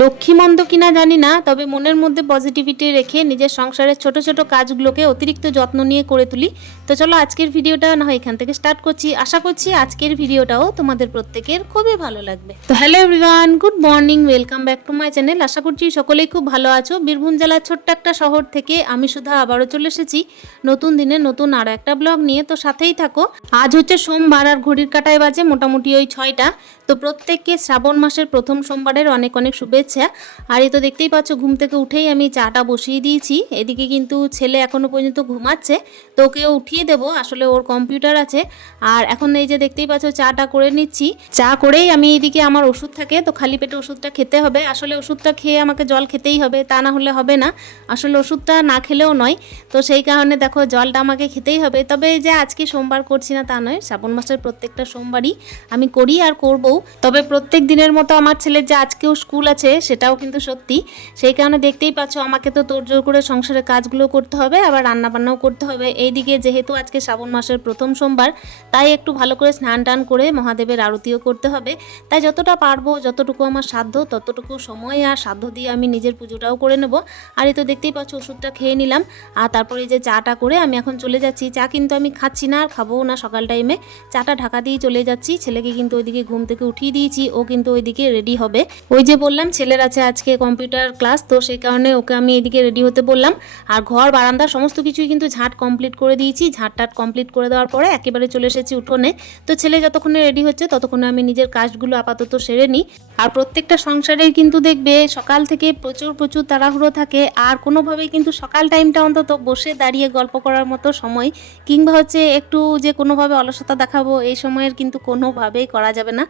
লক্ষ্মীমন্দ কিনা জানি না, তবে মনের মধ্যে পজিটিভিটি রেখে নিজের সংসারের ছোট ছোট কাজগুলোকে অতিরিক্ত যত্ন নিয়ে করে তুলি। তো চলো আজকের ভিডিওটা না হয় এখান থেকে স্টার্ট করছি। আশা করছি আজকের ভিডিওটাও তোমাদের প্রত্যেকের খুবই ভালো লাগবে। তো hello everyone good morning welcome back to my channel আশা করছি সকলেই খুব ভালো আছো। বীরভূম জেলার ছোট্ট একটা শহর থেকে আমি সুধা আবারও চলে এসেছি। নতুন দিনে নতুন আরও একটা ব্লগ নিয়ে। তো সাথেই থাকো। আজ হচ্ছে সোমবার আর ঘড়ির কাটায় বাজে মোটামুটি ওই ছয়টা। তো প্রত্যেককে শ্রাবণ মাসের প্রথম সোমবারের অনেক অনেক শুভেচ্ছা আর এই তো দেখতেই পাচ্ছ, ঘুম থেকে উঠেই আমি চাটা বসিয়ে দিয়েছি। এদিকে কিন্তু ছেলে এখনও পর্যন্ত ঘুমাচ্ছে। তো ওকেও উঠিয়ে দেবো, আসলে ওর কম্পিউটার আছে। আর এখন এই যে দেখতেই পাচ্ছ, চাটা করে নিচ্ছি। চা করেই আমি এইদিকে আমার ওষুধ থাকে, তো খালি পেটে ওষুধটা খেতে হবে। আসলে ওষুধটা খেয়ে আমাকে জল খেতেই হবে, তা না হলে হবে না। আসলে ওষুধটা না খেলেও নয়। তো সেই কারণে দেখো, জলটা আমাকে খেতেই হবে। তবে যে আজকে সোমবার করছি না তা নয়, শ্রাবণ মাসের প্রত্যেকটা সোমবারই আমি করি আর করবও। তবে প্রত্যেক দিনের মতো আমার ছেলের যে আজকেও স্কুল আছে সেটাও কিন্তু সত্যি। সেই কারণে দেখতেই পাচ্ছ আমাকে তো তোড়জোড় করে সংসারের কাজগুলো করতে হবে, আবার রান্নাবান্নাও করতে হবে। এইদিকে যেহেতু আজকে শ্রাবণ মাসের প্রথম সোমবার, তাই একটু ভালো করে স্নান টান করে মহাদেবের আরতিও করতে হবে। তাই যতটা পারব, যতটুকু আমার সাধ্য, ততটুকু সময় আর সাধ্য দিয়ে আমি নিজের পুজোটাও করে নেব। আর এই তো দেখতেই পাচ্ছ ওষুধটা খেয়ে নিলাম। আর তারপরে এই যে চাটা করে আমি এখন চলে যাচ্ছি। চা কিন্তু আমি খাচ্ছি না, আর খাব না সকাল টাইমে। চাটা ঢাকা দিয়ে চলে যাচ্ছি। ছেলেকে কিন্তু ওইদিকে ঘুম থেকে উঠিয়ে দিয়েছি। ও কিন্তু ওইদিকে রেডি হবে। ওই যে বললাম ছেলের আছে আজকে কম্পিউটার ক্লাস, তো সেই কারণে ওকে আমি এদিকে রেডি হতে বললাম। আর ঘর, বারান্দা, সমস্ত কিছুই কিন্তু ঝাঁট কমপ্লিট করে দিয়েছি। ঝাঁট টাট কমপ্লিট করে দেওয়ার পরে একেবারে চলে এসেছি উঠোনে। তো ছেলে যতক্ষণে রেডি হচ্ছে, ততক্ষণে আমি নিজের কাজগুলো আপাতত সেরে নিই। আর প্রত্যেকটা সংসারেই কিন্তু দেখবে, সকাল থেকে প্রচুর প্রচুর তাড়াহুড়ো থাকে। আর কোনোভাবেই কিন্তু সকাল টাইমটা অন্তত বসে দাঁড়িয়ে গল্প করার মতো সময়, কিংবা হচ্ছে একটু যে কোনোভাবে অলসতা দেখাবো, এই সময়ের কিন্তু কোনোভাবেই করা যাবে না।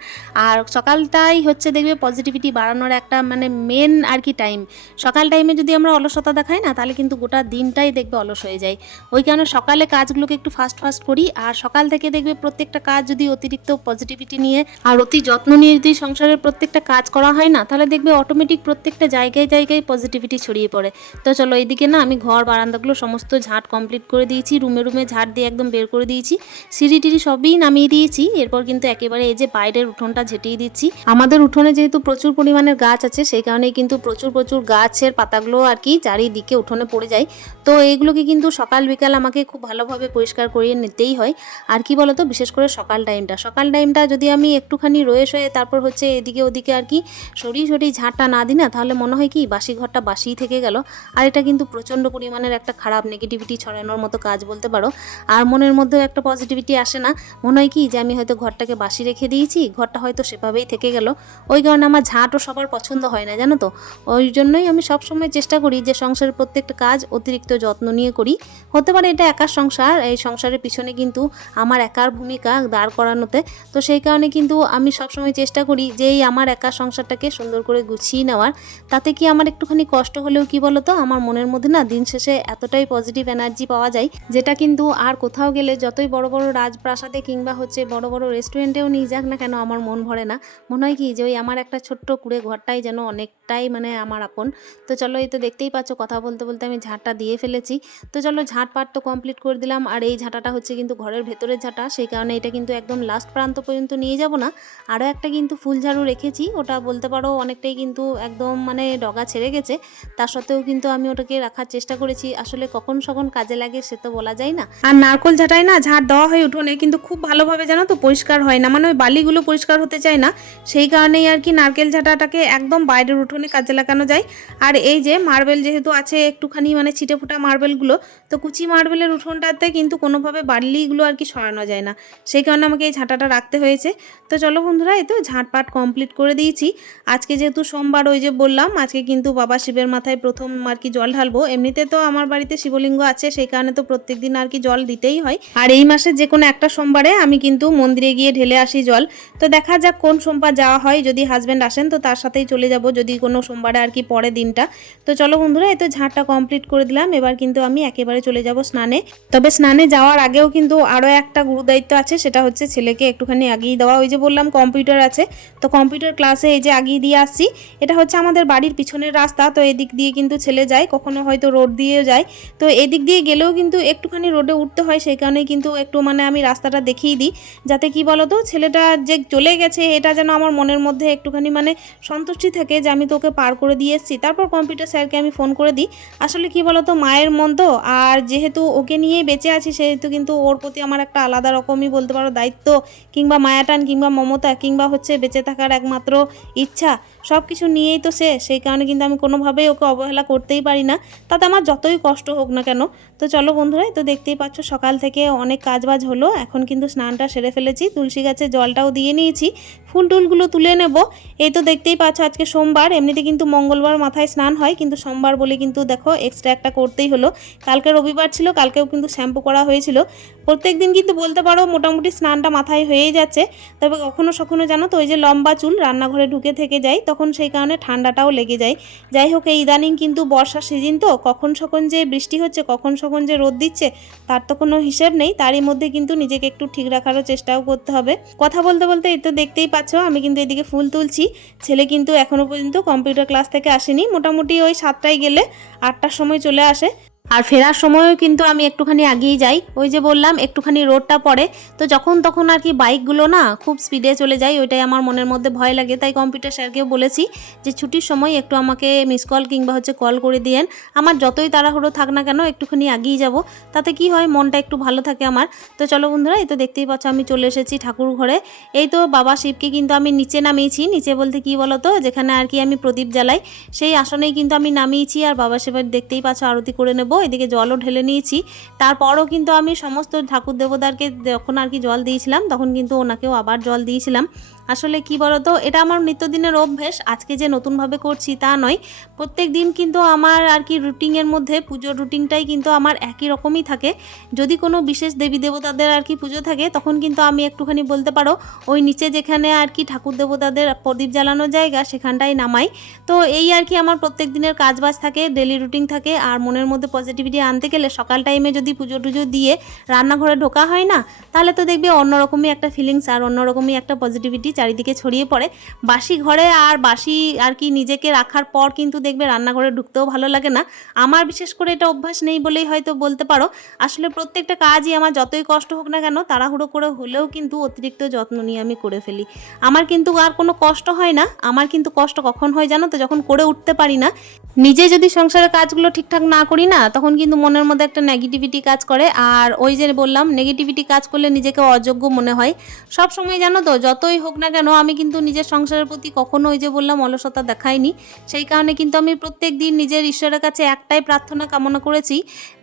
আর সকালটাই হচ্ছে দেখবে পজিটিভিটি বাড়ানোর একটা মানে মেন আর কি টাইম সকাল টাইমে যদি আমরা অলসতা দেখাই না, তাহলে কিন্তু গোটা দিনটাই দেখবে অলস হয়ে যায়। ওই কারণে সকালে কাজগুলোকে একটু ফাস্ট ফাস্ট করি, আর সকাল থেকে দেখবে প্রত্যেকটা কাজ যদি অতিরিক্ত পজিটিভিটি নিয়ে আর অতি যত্ন নিয়ে যদি সংসারের প্রত্যেকটা কাজ করা হয় না, তাহলে দেখবে অটোমেটিক প্রত্যেকটা জায়গায় জায়গায় পজিটিভিটি ছড়িয়ে পড়ে। তো চলো এইদিকে না আমি ঘর, বারান্দাগুলো সমস্ত ঝাঁট কমপ্লিট করে দিয়েছি, রুমে রুমে ঝাঁট দিয়ে একদম বের করে দিয়েছি। সিঁড়ি টিড়ি সবই নামিয়ে দিয়েছি, এরপর কিন্তু একেবারে এই যে বাইরের উঠোনটা ঝেঁটিয়ে দিচ্ছি। আমাদের উঠোনে যেহেতু প্রচুর পরিমাণের গাছ আছে সেই কারণেই কিন্তু প্রচুর প্রচুর গাছের পাতাগুলো আর কি চারিদিকে উঠোনে পড়ে যায়। তো এইগুলোকে কিন্তু সকাল বিকাল আমাকে খুব ভালোভাবে পরিষ্কার করিয়ে নিতেই হয়। আর কি বলতো? বিশেষ করে সকাল টাইমটা। সকাল টাইমটা যদি আমি একটুখানি রয়ে শয়ে তারপর হচ্ছে এদিকে ওদিকে আর কি সরিয়ে সরিয়ে ঝাঁটটা না দিই না, তাহলে মনে হয় কি বাসি ঘরটা বাসিই থেকে গেল। আর এটা কিন্তু প্রচণ্ড পরিমাণের একটা খারাপ নেগেটিভিটি ছড়ানোর মতো কাজ বলতে পারো। আর মনের মধ্যেও একটা পজিটিভিটি আসে না। মনে হয় কি যে আমি হয়তো ঘরটাকে বাসি রেখে দিয়েছি, ঘরটা হয়তো সেভাবেই থেকে গেল। ওই কারণে আমার ঝাঁটও সবার পছন্দ হয় না, জানো তো? ওই জন্যই আমি সবসময় চেষ্টা করি যে সংসারের প্রত্যেকটা কাজ অতিরিক্ত যত্ন নিয়ে করি। হতে পারে এটা একার সংসার, এই সংসারের পিছনে কিন্তু আমার একার ভূমিকা দাঁড় করানোতে। তো সেই কারণে কিন্তু আমি সবসময় চেষ্টা করি যে এই আমার একার সংসারটাকে সুন্দর করে গুছিয়ে নেওয়ার। তাতে কি আমার একটুখানি কষ্ট হলেও কি বলতো? আমার মনের মধ্যে না দিন শেষে এতটাই পজিটিভ এনার্জি পাওয়া যায়, যেটা কিন্তু আর কোথাও গেলে যতই বড় বড় রাজপ্রাসাদে কিংবা হচ্ছে বড় বড় রেস্টুরেন্টেও নিয়ে যাক না কেন, আমার মন ভরে না। মনে হয় কি যে ওই আমার একটা ছোট্ট কুড়ে ঘরটাই যেন অনেকটাই মানে আমার আপন। তো চলো এই তো দেখতেই পাচ্ছ কথা বলতে বলতে আমি ঝাঁটটা দিয়ে ফেলেছি। তো চলো ঝাঁট পাট তো কমপ্লিট করে দিলাম। আর এই ঝাঁটাটা হচ্ছে কিন্তু ঘরের ভেতরের ঝাঁটা। সেই কারণে এটা কিন্তু একদম লাস্ট প্রান্ত পর্যন্ত নিয়ে যাব না। আরও একটা কিন্তু ফুল ঝাড়ু রেখেছি। ওটা বলতে পারো অনেকটাই কিন্তু একদম মানে ডগা ছেড়ে গেছে। তার সত্ত্বেও কিন্তু আমি ওটাকে রাখার চেষ্টা করেছি। আসলে কখন সখন কাজে লাগে সে তো বলা যায় না। আর নারকল ঝাঁটাই না ঝাঁট দেওয়া হয় উঠোনে কিন্তু খুব ভালোভাবে জানো তো পরিষ্কার হয় না। মানে ওই বালিগুলো পরিষ্কার হতে চায় না। সেই কারণেই আর কি নারকেল ঝাঁটাটাকে একদম বাইরের উঠোনে কাজে লাগানো যায়। আর এই যে মার্বেল যেহেতু আছে, একটুখানি মানে ছিটে ফুটা মার্বেলগুলো, তো কুচি মার্বেলের উঠোনটাতে কিন্তু কোনোভাবে বালিগুলো আর কি সরানো যায় না। সেই কারণে আমাকে এই ঝাঁটাটা রাখতে হয়েছে। তো চলো বন্ধুরা, এই তো ঝাঁটপাট কমপ্লিট করে দিয়েছি। আজকে যেহেতু সোমবার, ওই যে বললাম, আজকে কিন্তু বাবা শিবের মাথায় প্রথম আর কি জল ঢালবো। এমনিতে তো আমার বাড়িতে শিবলিঙ্গ আছে, সেই কারণে তো প্রত্যেক দিন আর কি জল দিতেই হয়। আর এই মাসে যে কোনো একটা সোমবারে আমি কিন্তু মন্দিরে গিয়ে ঢেলে আসি জল। তো দেখা যাক কোন সোমবার যাওয়া হয়, যদি হাজব্যান্ড আসেন, তো তার সাথেই চলে যাব যদি কোনো সোমবারে আর কি পরে দিনটা। তো চলো বন্ধুরা, এই তো ঝাঁটটা কমপ্লিট করে দিলাম। এবার কিন্তু আমি একেবারে চলে যাব স্নানে। তবে স্নানে যাওয়ার আগেও কিন্তু আরও একটা গুরুদায়িত্ব আছে, সেটা হচ্ছে ছেলেকে একটুখানি আগিয়ে দেওয়া। ওই যে বললাম কম্পিউটার আছে। তো কম্পিউটার ক্লাসে এই যে আগিয়ে দিয়ে আসছি। এটা হচ্ছে আমাদের বাড়ির পিছনের রাস্তা। তো এদিক দিয়ে কিন্তু ছেলে যায়, কখনো হয়তো রোড দিয়েও যায়। তো এদিক দিয়ে গেলেও কিন্তু একটুখানি রোডে উঠতে হয়, সেই কারণে কিন্তু একটু মানে আমি রাস্তাটা দেখিয়ে দিই। যাতে কি বলতো, ছেলেটা যে চলে গেছে, এটা যেন আমার মনের মধ্যে একটুখানি মানে সন্তুষ্টি থাকে যে আমি তোকে পার করে দিয়ে এসেছি। তারপর কম্পিউটার স্যারকে আমি ফোন করে দিই, আসলে কি বলতো, মায়ের মন তো আর যেহেতু ওকে নিয়েই বেঁচে আছি, সেহেতু কিন্তু ওর প্রতি আমার একটা আলাদা রকমই বলতে পারো দায়িত্ব, কিংবা মায়াটান, কিংবা মমতা, কিংবা হচ্ছে বেঁচে থাকার একমাত্র ইচ্ছা। সব কিছু নিয়েই তো সে, সেই কারণে কিন্তু আমি কোনোভাবেই ওকে অবহেলা করতেই পারি না। তাতে আমার যতই কষ্ট হোক না কেন, তো চলো বন্ধুরা তো দেখতেই পাচ্ছ সকাল থেকে অনেক কাজবাজ হলো। এখন কিন্তু স্নানটা সেরে ফেলেছি, তুলসী গাছে জলটাও দিয়ে নিয়েছি। ফুল টুলগুলো তুলে নেব। এই তো দেখতেই পাচ্ছ আজকে সোমবার, এমনিতে কিন্তু মঙ্গলবার মাথায় স্নান হয়, কিন্তু সোমবার বলে কিন্তু দেখো এক্সট্রা একটা করতেই হলো। কালকে রবিবার ছিল, কালকেও কিন্তু শ্যাম্পু করা হয়েছিল। প্রত্যেক দিন কিন্তু বলতে পারো মোটামুটি স্নানটা মাথায় হয়েই যাচ্ছে। তবে কখনো সখনো জানো তো ওই যে লম্বা চুল রান্নাঘরে ঢুকে থেকে যায়, তখন সেই কারণে ঠান্ডাটাও লেগে যায়। যাই হোক, এই ইদানিং কিন্তু বর্ষার সিজন তো, কখন সখন যে বৃষ্টি হচ্ছে, কখন সখন যে রোদ দিচ্ছে, তার তো কোনো হিসেব নেই। তারই মধ্যে কিন্তু নিজেকে একটু ঠিক রাখারও চেষ্টাও করতে হবে। কথা বলতে বলতে এই তো দেখতেই পাচ্ছ, আমি কিন্তু এদিকে ফুল তুলছি। ছেলে কিন্তু এখনও পর্যন্ত কম্পিউটার ক্লাস থেকে আসেনি। মোটামুটি ওই সাতটায় গেলে আটটার সময় চলে আসে। আর ফেরার সময়ও কিন্তু আমি একটুখানি আগিয়ে যাই। ওই যে বললাম, একটুখানি রোডটা পড়ে। তো যখন তখন আর কি বাইকগুলো না খুব স্পিডে চলে যায়, ওইটাই আমার মনের মধ্যে ভয় লাগে। তাই কম্পিউটার স্যারকেও বলেছি যে ছুটির সময় একটু আমাকে মিস কল কিংবা হচ্ছে কল করে দিয়েন। আমার যতই তাড়াহুড়ো থাক না কেন, একটুখানি আগিয়ে যাব। তাতে কি হয়, মনটা একটু ভালো থাকে আমার। তো চলো বন্ধুরা, এই তো দেখতেই পাচ্ছ আমি চলে এসেছি ঠাকুর ঘরে। এই তো বাবা শিবকে কিন্তু আমি নিচে নামিয়েছি। নিচে বলতে কি বলো তো যেখানে আর কি আমি প্রদীপ জ্বালাই, সেই আসনেই কিন্তু আমি নামিয়েছি। আর বাবা শিবের দেখতেই পাচ্ছ, আরতি করে নেব। এদিকে জলও ঢেলে নিয়েছি। তারপরও কিন্তু আমি সমস্ত ঠাকুর দেবতাকে যখন আর কি জল দিয়েছিলাম, তখন কিন্তু ওনাকেও আবার জল দিয়েছিলাম। আসলে কি বলতো? এটা আমার নিত্যদিনের অভ্যেস। আজকে যে নতুনভাবে করছি তা নয়। প্রত্যেক দিন কিন্তু আমার আর কি রুটিনের মধ্যে পুজোর রুটিনটাই কিন্তু আমার একই রকমই থাকে। যদি কোনো বিশেষ দেবী দেবতাদের আর কি পুজো থাকে, তখন কিন্তু আমি একটুখানি বলতে পারো, ওই নিচে যেখানে আর কি ঠাকুর দেবতাদের প্রদীপ জ্বালানোর জায়গা, সেখানটাই নামাই। তো এই আর কি আমার প্রত্যেক দিনের কাজবাজ থাকে ডেলি রুটিন থাকে, আর মনের মধ্যে পজিটিভিটি আনতে গেলে সকাল টাইমে যদি পুজো টুজো দিয়ে রান্নাঘরে ঢোকা হয় না, তাহলে তো দেখবে অন্যরকমই একটা ফিলিংস আর অন্যরকমই একটা পজিটিভিটি চারিদিকে ছড়িয়ে পড়ে। বাসি ঘরে আর বাসি আর কি নিজেকে রাখার পর কিন্তু দেখবে রান্নাঘরে ঢুকতেও ভালো লাগে না। আমার বিশেষ করে এটা অভ্যাস নেই বলেই হয়তো বলতে পারো। আসলে প্রত্যেকটা কাজই আমার যতই কষ্ট হোক না কেন তাড়াহুড়ো করে হলেও কিন্তু অতিরিক্ত যত্ন নিয়ে আমি করে ফেলি। আমার কিন্তু আর কোনো কষ্ট হয় না। আমার কিন্তু কষ্ট কখন হয় জানো তো? যখন করে উঠতে পারি না। নিজে যদি সংসারের কাজগুলো ঠিকঠাক না করি না, তখন কিন্তু মনের মধ্যে একটা নেগেটিভিটি কাজ করে। আর ওই যে বললাম নেগেটিভিটি কাজ করলে নিজেকে অযোগ্য মনে হয়। সব সময় জানো তো, যতই হোক না কেন, আমি কিন্তু নিজের সংসারের প্রতি কখনো ওই যে বললাম, অলসতা দেখাইনি। সেই কারণে কিন্তু আমি প্রত্যেক দিন নিজের ঈশ্বরের কাছে একটাই প্রার্থনা কামনা করেছি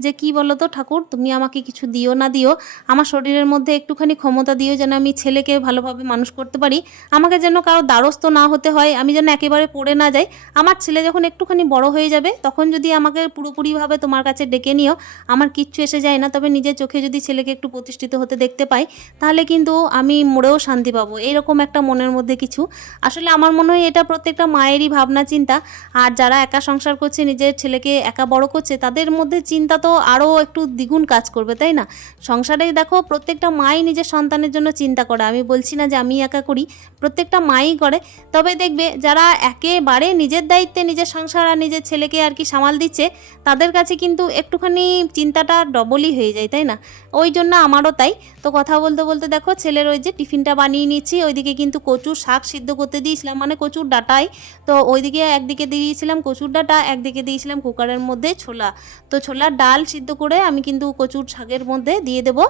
যে, কি বলো তো ঠাকুর, তুমি আমাকে কিছু দিও না দিও। আমার শরীরের মধ্যে একটুখানি ক্ষমতা দিও যেন আমি ছেলেকে ভালোভাবে মানুষ করতে পারি। আমাকে যেন কারও দ্বারস্থ না হতে হয়, আমি যেন একেবারে পড়ে না যাই। আমার ছেলে যখন একটুখানি বড় হয়ে যাবে, তখন যদি আমাকে পুরোপুরিভাবে তোমার কাছে ডেকে নিও, আমার কিচ্ছু এসে যায় না। তবে নিজের চোখে যদি ছেলেকে একটু প্রতিষ্ঠিত হতে দেখতে পাই, তাহলে কিন্তু আমি মরেও শান্তি পাবো। এইরকম একটা মনের মধ্যে কিছু। আসলে আমার মনে হয় এটা প্রত্যেকটা মায়েরই ভাবনা, চিন্তা। আর যারা একা সংসার করছে, নিজের ছেলেকে একা বড় করছে, তাদের মধ্যে চিন্তা তো আরও একটু দ্বিগুণ কাজ করবে, তাই না? সংসারে দেখো, প্রত্যেকটা মাই নিজের সন্তানের জন্য চিন্তা করে। আমি বলছি না যে আমি একা করি, প্রত্যেকটা মাই করে। তবে দেখবে, যারা একেবারে নিজের দায়িত্বে নিজের সংসার আর নিজের ছেলেকে আর কি সামাল দিচ্ছে, তাদের কাছে কিন্তু একটুখানি চিন্তাটা ডবলই হয়ে যায়, তাই না? ওই জন্য আমারও তাই। তো কথা বলতে বলতে দেখো, ছেলের ওই যে টিফিনটা বানিয়ে নিচ্ছি, ওইদিকে কিন্তু কচুর শাক সিদ্ধ করতে দিয়েছিলাম মানে কচুর ডাটাই তো ওইদিকে একদিকে দিয়েছিলাম কচুর ডাটা, একদিকে দিয়েছিলাম কুকারের মধ্যে ছোলা। তো ছোলার ডাল সিদ্ধ করে আমি কিন্তু কচুর শাকের মধ্যে দিয়ে দেবো।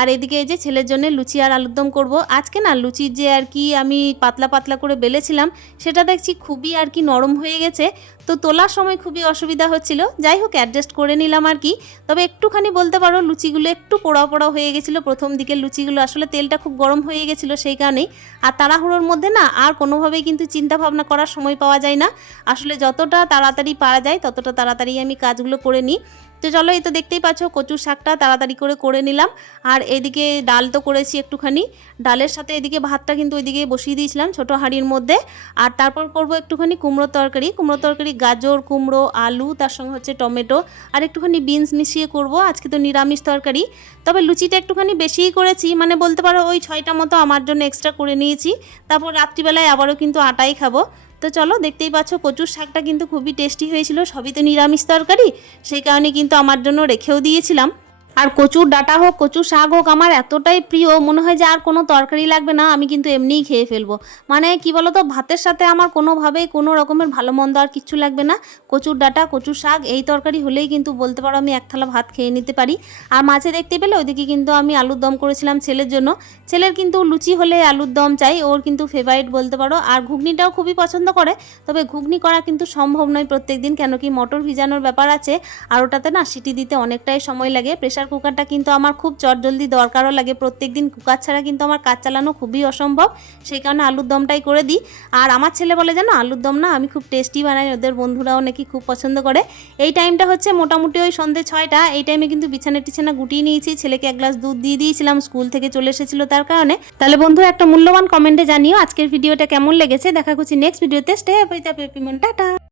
আর এদিকে এই যে ছেলের জন্য লুচি আর আলুর দম করব। আজকে না লুচির যে আর কি আমি পাতলা পাতলা করে বেলেছিলাম, সেটা দেখছি খুবই আর কি নরম হয়ে গেছে। তো তোলার সময় খুবই অসুবিধা হচ্ছিল। যাই হোক অ্যাডজাস্ট করে নিলাম আর কি। তবে একটুখানি বলতে পারো, লুচিগুলো একটু পোড়া পোড়া হয়ে গেছিল। প্রথম দিকের লুচিগুলো আসলে তেলটা খুব গরম হয়ে গেছিল সেই কারণেই। আর তাড়াহুড়োর মধ্যে না, আর কোনোভাবেই কিন্তু চিন্তা ভাবনা করার সময় পাওয়া যায় না। আসলে যতটা তাড়াতাড়ি পারা যায়, ততটা তাড়াতাড়ি আমি কাজগুলো করে নিই। তো চলো, এই তো দেখতেই পাচ্ছ, কচুর শাকটা তাড়াতাড়ি করে করে নিলাম। আর এদিকে ডাল তো করেছি একটুখানি। ডালের সাথে এদিকে ভাতটা কিন্তু ওইদিকে বসিয়ে দিয়েছিলাম ছোটো হাঁড়ির মধ্যে। আর তারপর করব একটুখানি কুমড়োর তরকারি। কুমড়ো তরকারি, গাজর, কুমড়ো, আলু, তার সঙ্গে হচ্ছে টমেটো। আর একটুখানি বিনস মিশিয়ে করব। আজকে তো নিরামিষ তরকারি। তবে লুচিটা একটুখানি বেশিই করেছি। মানে বলতে পারো, ওই ছয়টা মতো আমার জন্য এক্সট্রা করে নিয়েছি। তারপর রাত্রিবেলায় আবারও কিন্তু আটাই খাব। তো চলো, দেখতেই পাচ্ছ কচুর শাকটা কিন্তু খুবই টেস্টি হয়েছিল, সবই তো নিরামিষ তরকারি, সেই কারণে কিন্তু আমার জন্য রেখেও দিয়েছিলাম। আর কচুর ডাটা হোক, কচুর শাক হোক, আমার এতটাই প্রিয়, মনে হয় যে আর কোনো তরকারি লাগবে না, আমি কিন্তু এমনিই খেয়ে ফেলব। মানে কি বলতো, ভাতের সাথে আমার কোনোভাবেই কোনো রকমের ভালো মন্দ আর কিচ্ছু লাগবে না। কচুর ডাটা, কচুর শাক, এই তরকারি হলেই কিন্তু বলতে পারো আমি এক থালা ভাত খেয়ে নিতে পারি। আর মাঝে দেখতে পেলে ওইদিকে কিন্তু আমি আলুর দম করেছিলাম ছেলের জন্য। ছেলের কিন্তু লুচি হলে আলুর দম চাই, ওর কিন্তু ফেভারিট বলতে পারো। আর ঘুগনিটাও খুবই পছন্দ করে, তবে ঘুগনি করা কিন্তু সম্ভব নয় প্রত্যেক দিন কেন কি মটর ভিজানোর ব্যাপার আছে। আর ওটাতে না সিটি দিতে অনেকটাই সময় লাগে প্রেশার কুকারটা কিন্তু আমার খুব চটজলদি দরকারও লাগে। প্রত্যেক দিন কুকার ছাড়া কিন্তু আমার কাজ চালানো খুবই অসম্ভব। সেই কারণে আলুর দমটাই করে দিই। আর আমার ছেলে বলে, জানো, আলুর দম না আমি খুব টেস্টি বানাই, ওদের বন্ধুরাও নাকি খুব পছন্দ করে। এই টাইমটা হচ্ছে মোটামুটি ওই সন্ধ্যে ছয়টা। এই টাইমে কিন্তু বিছানা টিছানা গুটিয়ে নিয়েছি। ছেলেকে এক গ্লাস দুধ দিয়ে দিয়েছিলাম স্কুল থেকে চলে এসেছিল তার কারণে। তাহলে বন্ধু একটা মূল্যবান কমেন্টে জানিও আজকের ভিডিওটা কেমন লেগেছে। দেখা করছি নেক্সট ভিডিওতে স্টে টাটা।